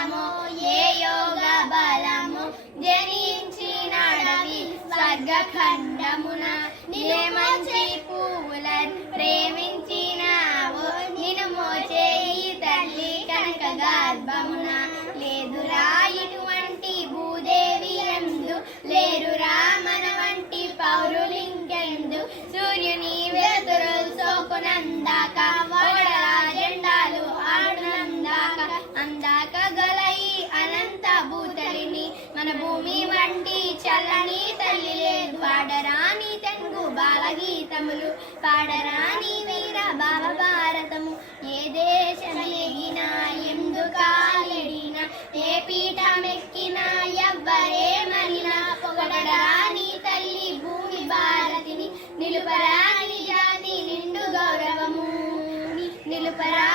స్థిరమో ఏ యోగ బలము జనించినడవి స్వర్గఖండమున ఏ మంచి పువ్వులను ప్రేమించినావో నిన్ను మోచేయి తల్లి కనక గర్భమున లేదురా ఇటువంటి భూదేవి ఎందు లేరురా మన వంటి పౌరులింకెందు సూర్యుని వెలుతురులు సోకునందాక వడల జెండాలు ఆడునందాక అందాక గలయి అనంత భూతలిని మన భూమి వంటి చల్లని తల్లి లేదు పాడరాని తెంగు బాలగీతములు పాడరాని వీర భావ భారతము ఏ దేశమెగినా ఎందుకాలిడినా ఏ పీఠమెక్కినా ఎవ్వరేమనినా పొగడరాని తల్లి భూమి భారతిని నిలుపరాని జాతి నిండు గౌరవము నిలుపరా